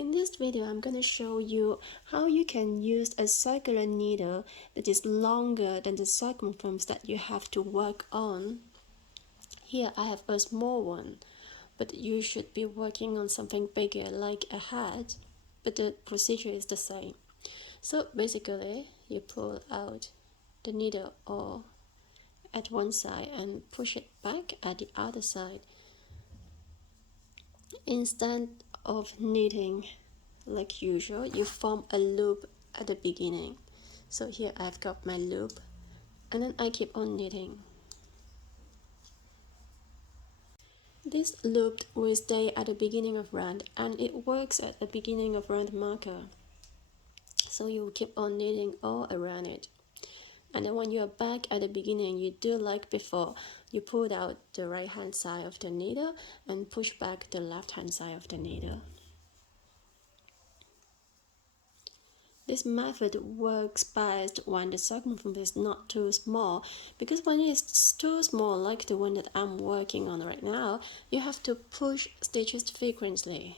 In this video, I'm going to show you how you can use a circular needle that is longer than the circumference that you have to work on. Here I have a small one, but you should be working on something bigger like a hat, but the procedure is the same. So basically, you pull out the needle or at one side and push it back at the other side. Instead of knitting like usual, you form a loop at the beginning. So here I've got my loop, and then I keep on knitting. This loop will stay at the beginning of round, and it works at the beginning of round marker. So you keep on knitting all around it. And then when you are back at the beginning, you do like before. You pull out the right hand side of the needle and push back the left hand side of the needle. This method works best when the circumference is not too small, because when it's too small, like the one that I'm working on right now, you have to push stitches frequently.